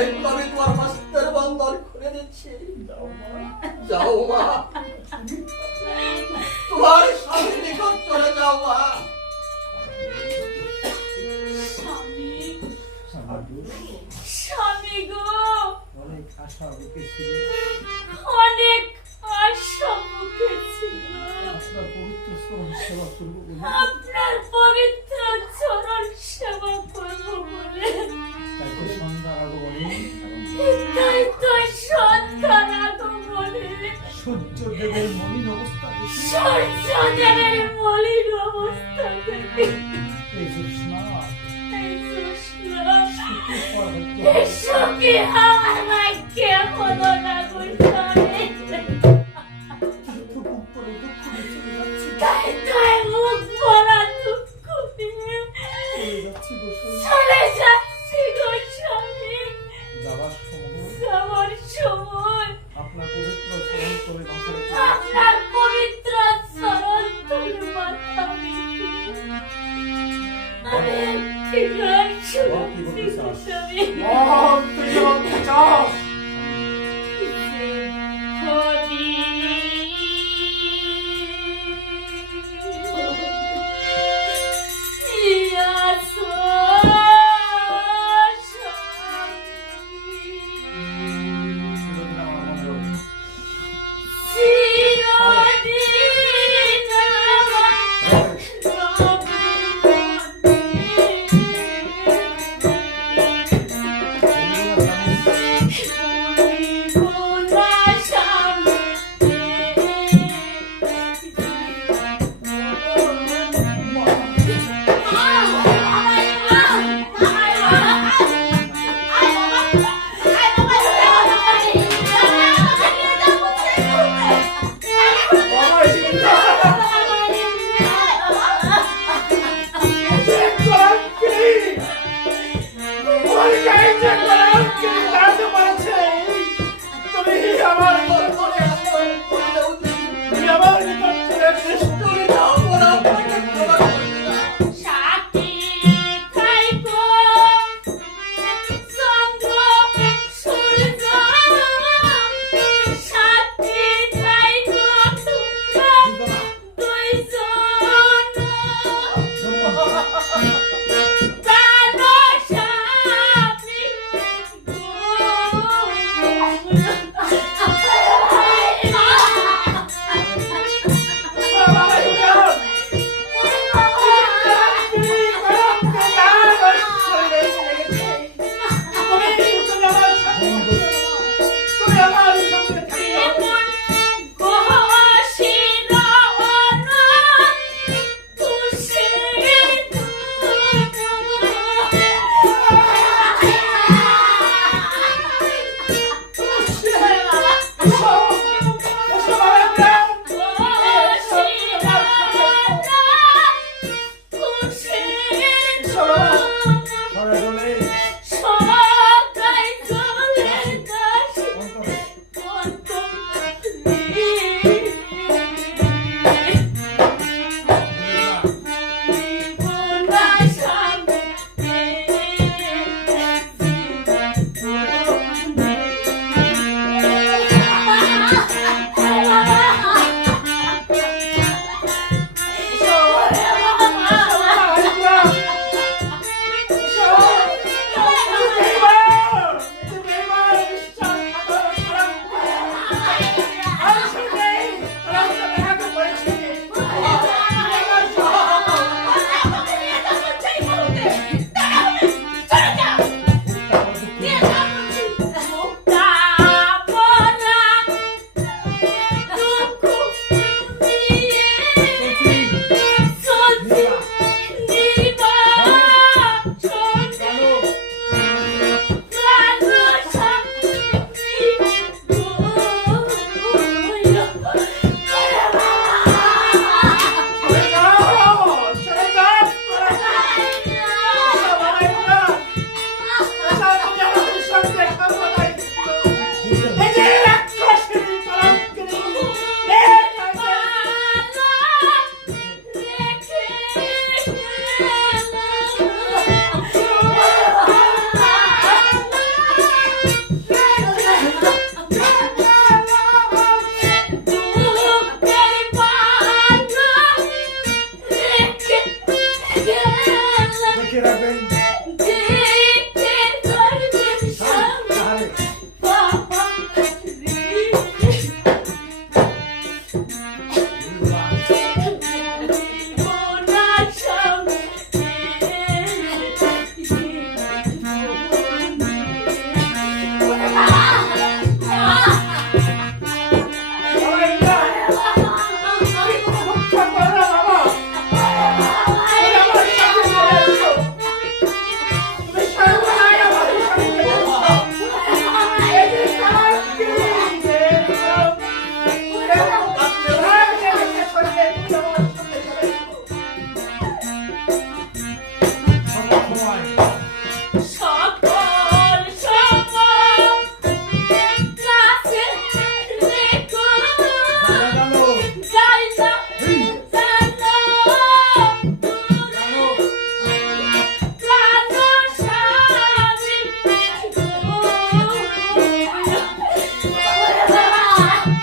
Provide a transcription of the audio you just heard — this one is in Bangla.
আমি তোমার মাসিকদের বন্ধন খুলে দিচ্ছি। যাও মা তোমার স্বামীর নিকট চলে যাও মা। স্বামী? গো। অনেক আশা বুকে ছিল। অনেক আশা বুকে ছিল। আপনার পবিত্র সেবা করব সূর্যদেবের মলিন অবস্থা থেকে Jesus not. Jesus not. Jesus not. She got you. What people do? Oh, do you want to Oh! Ah!